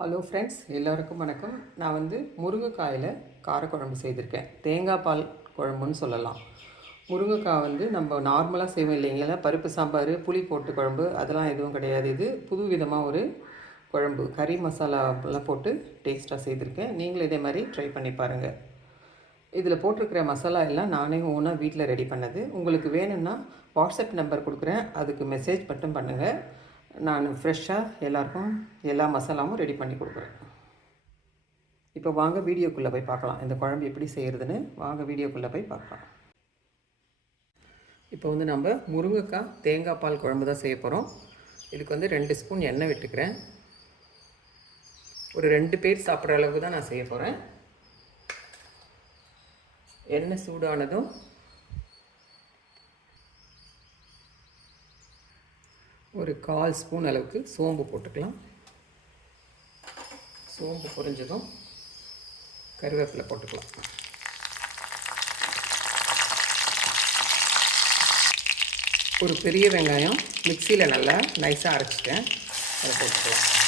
Hello friends எல்லோருக்கும் வணக்கம். நான் வந்து முருங்கைக்காயில் காரக்குழம்பு செய்திருக்கேன். தேங்காய் பால் குழம்புன்னு சொல்லலாம். முருங்கைக்காய் வந்து நம்ம நார்மலாக செய்வோம் இல்லைங்களா? பருப்பு சாம்பார் புளி போட்டு குழம்பு. அதெல்லாம் எதுவும் கிடையாது. இது புது விதமாக ஒரு குழம்பு. கறி மசாலாலாம் போட்டு டேஸ்ட்டாக செய்திருக்கேன். நீங்களும் இதே மாதிரி ட்ரை பண்ணி பாருங்கள் இதில் போட்டிருக்கிற மசாலா எல்லாம் நானே ஓனாக வீட்டில் ரெடி பண்ணது. உங்களுக்கு வேணும்னா வாட்ஸ்அப் நம்பர் கொடுக்குறேன். அதுக்கு மெசேஜ் மட்டும் பண்ணுங்கள் நான் ஃப்ரெஷ்ஷாக எல்லாருக்கும் எல்லா மசாலாவும் ரெடி பண்ணி கொடுக்குறேன். இப்போ வாங்க வீடியோக்குள்ளே போய் பார்க்கலாம். இந்த குழம்பு எப்படி செய்கிறதுன்னு வாங்க வீடியோக்குள்ளே போய் பார்க்கலாம். இப்போ வந்து நம்ம முருங்கைக்காய் தேங்காய் பால் குழம்பு தான் செய்ய போகிறோம் இதுக்கு வந்து ரெண்டு ஸ்பூன் எண்ணெய் விட்டுக்கிறேன். ஒரு ரெண்டு பேர் சாப்பிட்ற அளவுக்கு தான் நான் செய்ய போகிறேன் எண்ணெய் சூடானதும் ஒரு கால் ஸ்பூன் அளவுக்கு சோம்பு போட்டுக்கலாம். சோம்பு பொரிஞ்சதும் கருவேப்பிலை போட்டுக்கலாம். ஒரு பெரிய வெங்காயம் மிக்சியில் நல்லா நைஸாக அரைச்சிட்டேன். அதை போட்டுக்கலாம்.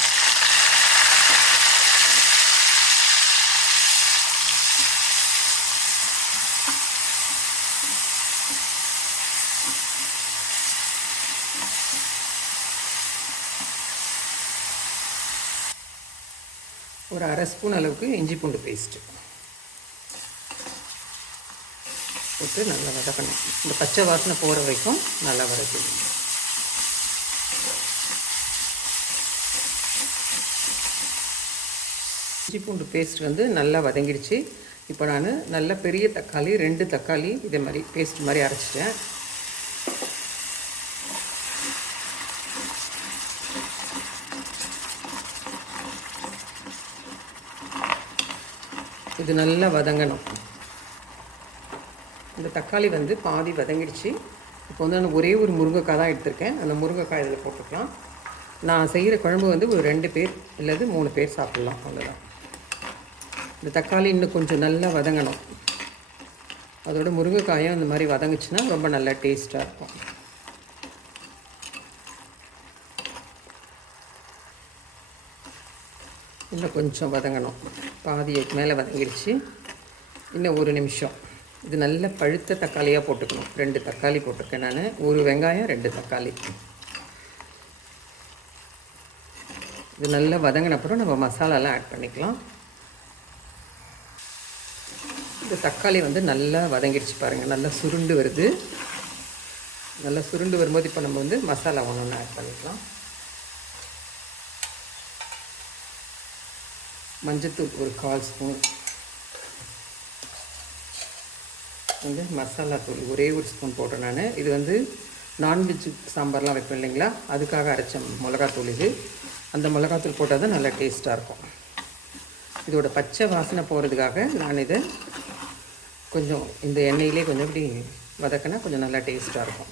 ஒரு அரை ஸ்பூன் அளவுக்கு இஞ்சி பூண்டு பேஸ்ட்டு போட்டு நல்லா வதக்கணும். இந்த பச்சை வாசனை போகிற வரைக்கும் நல்லா வதக்கணும் இஞ்சி பூண்டு பேஸ்ட் வந்து நல்லா வதங்கிடுச்சு. இப்போ நான் நல்ல பெரிய தக்காளி ரெண்டு தக்காளி இதே மாதிரி பேஸ்ட் மாதிரி அரைச்சிட்டேன். இது நல்லா வதங்கணும். இந்த தக்காளி வந்து பாதி வதங்கிடுச்சு. இப்போ வந்து நான் ஒரே ஒரு முருங்கைக்காய் தான் எடுத்திருக்கேன். அந்த முருங்கைக்காய் இதில் போட்டுக்கலாம். நான் செய்கிற குழம்பு வந்து ஒரு ரெண்டு பேர் இல்லது மூணு பேர் சாப்பிட்லாம். அவ்வளோதான் இந்த தக்காளி இன்னும் கொஞ்சம் நல்லா வதங்கணும். அதோட முருங்கைக்காயும் இந்த மாதிரி வதங்குச்சுன்னா ரொம்ப நல்லா டேஸ்ட்டாக இருக்கும். இன்னும் கொஞ்சம் வதங்கணும். பாதிக்கு மேலே வதங்கிடுச்சு. இன்னும் ஒரு நிமிஷம். இது நல்ல பழுத்த தக்காளியாக போட்டுக்கணும். ரெண்டு தக்காளி போட்டிருக்கேன் நான். ஒரு வெங்காயம் ரெண்டு தக்காளி. இது நல்லா வதங்கின அப்புறம் நம்ம மசாலாலாம் ஆட் பண்ணிக்கலாம். இந்த தக்காளி வந்து நல்லா வதங்கிடுச்சு பாருங்கள் நல்லா சுருண்டு வருது. நல்லா சுருண்டு வரும்போது இப்போ நம்ம வந்து மசாலா ஒன்று ஒன்று ஆட் பண்ணிக்கலாம். மஞ்சத்தூள் ஒரு கால் ஸ்பூன். வந்து மசாலா தூள் ஒரே ஒரு ஸ்பூன் போட்டேன் நான். இது வந்து நான்வெஜ் சாம்பார்லாம் வைப்பேன் இல்லைங்களா? அதுக்காக அரைச்ச மிளகாத்தூள் இது. அந்த மிளகாத்தூள் போட்டால் தான் நல்லா டேஸ்ட்டாக இருக்கும். இதோட பச்சை வாசனை போகிறதுக்காக நான் இதை கொஞ்சம் இந்த எண்ணெயிலே கொஞ்சம் இப்படி வதக்கினா கொஞ்சம் நல்லா டேஸ்ட்டாக இருக்கும்.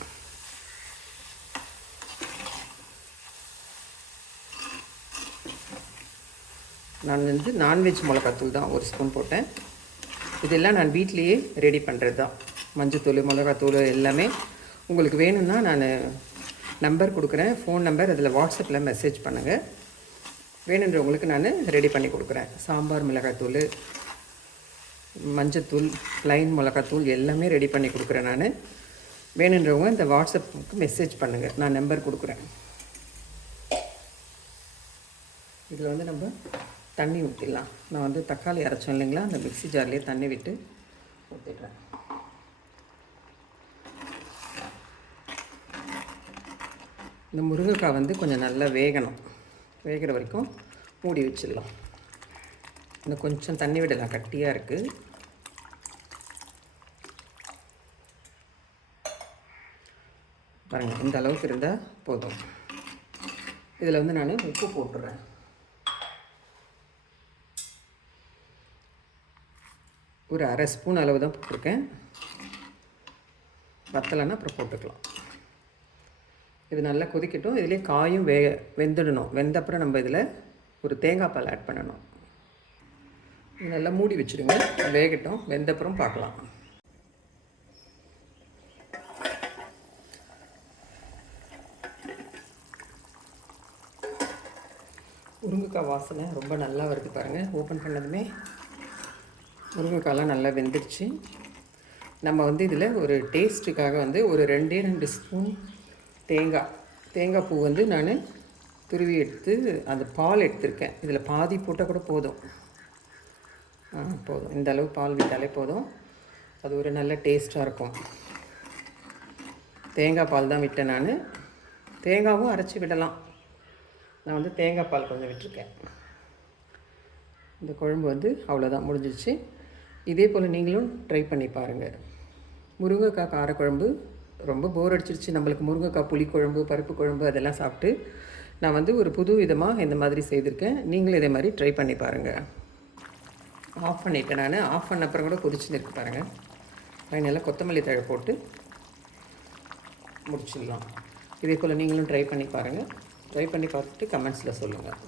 நான் வந்து நான்வெஜ் மிளகாத்தூள் தான் ஒரு ஸ்பூன் போட்டேன். இதெல்லாம் நான் வீட்லேயே ரெடி பண்ணுறது தான் மஞ்சத்தூள் மிளகாத்தூள் எல்லாமே உங்களுக்கு வேணும்னா நான் நம்பர் கொடுக்குறேன். ஃபோன் நம்பர் அதில் வாட்ஸ்அப்பில் மெசேஜ் பண்ணுங்கள் வேணுன்றவங்களுக்கு நான் ரெடி பண்ணி கொடுக்குறேன். சாம்பார் மிளகாத்தூள் மஞ்சத்தூள் ப்ளைன் மிளகாத்தூள் எல்லாமே ரெடி பண்ணி கொடுக்குறேன் நான். வேணுன்றவங்க இந்த வாட்ஸ்அப்புக்கு மெசேஜ் பண்ணுங்கள் நான் நம்பர் கொடுக்குறேன். இதில் வந்து நம்ம தண்ணி ஊற்றிடலாம் நான் வந்து தக்காளி அரைச்சோம் இல்லைங்களா? அந்த மிக்ஸி ஜார்லேயே தண்ணி விட்டு ஊற்றிடுறேன் இந்த முருங்கைக்காய் வந்து கொஞ்சம் நல்லா வேகணும். வேகிற வரைக்கும் மூடி வச்சிடலாம். இன்னும் கொஞ்சம் தண்ணி விடலாம். கட்டியாக இருக்குது பாருங்கள் இந்த அளவுக்கு இருந்தால் போதும். இதில் வந்து நான் உப்பு போட்டுறேன். ஒரு அரை ஸ்பூன் அளவு தான் போட்டிருக்கேன். வத்தலைன்னா அப்புறம் போட்டுக்கலாம். இது நல்லா கொதிக்கட்டும். இதுலேயே காயும் வே வெந்துடணும். வெந்தப்புறம் நம்ம இதில் ஒரு தேங்காய் பால் ஆட் பண்ணணும். இது நல்லா மூடி வச்சுடுங்க வேகட்டும். வெந்தப்புறம் பார்க்கலாம். முருங்கைக்காய் வாசனை ரொம்ப நல்லா வருது பாருங்கள் ஓப்பன் பண்ணதுமே முருங்கைக்காயெலாம் நல்லா வெந்துருச்சு. நம்ம வந்து இதில் ஒரு டேஸ்ட்டுக்காக வந்து ஒரு ரெண்டே ரெண்டு ஸ்பூன் தேங்காய். தேங்காய் பூ வந்து நான் துருவி எடுத்து அந்த பால் எடுத்திருக்கேன். இதில் பாதி போட்டால் கூட போதும். போதும். இந்த அளவு பால் விட்டாலே போதும். அது ஒரு நல்ல டேஸ்ட்டாக இருக்கும். தேங்காய் பால் தான் விட்டேன் நான். தேங்காவும் அரைச்சி விடலாம். நான் வந்து தேங்காய் பால் கொஞ்சம் விட்டுருக்கேன். இந்த குழம்பு வந்து அவ்வளோதான் முடிஞ்சிச்சு இதே போல் நீங்களும் ட்ரை பண்ணி பாருங்கள் முருங்கைக்காய் காரக்குழம்பு ரொம்ப போர் அடிச்சிருச்சு. நம்மளுக்கு முருங்கைக்காய் புளிக்குழம்பு பருப்பு குழம்பு அதெல்லாம் சாப்பிட்டு நான் வந்து ஒரு புது விதமாக இந்த மாதிரி செய்திருக்கேன். நீங்களும் இதே மாதிரி ட்ரை பண்ணி பாருங்கள் ஆஃப் பண்ணிட்டேன் நான். ஆஃப் பண்ண அப்புறம் கூட கொதிச்சுன்னு இருக்கு பாருங்கள் ஃபைனலாக கொத்தமல்லி தழை போட்டு முடிச்சிடலாம். இதே போல் நீங்களும் ட்ரை பண்ணி பாருங்கள் ட்ரை பண்ணி பார்த்துட்டு கமெண்ட்ஸில் சொல்லுங்கள்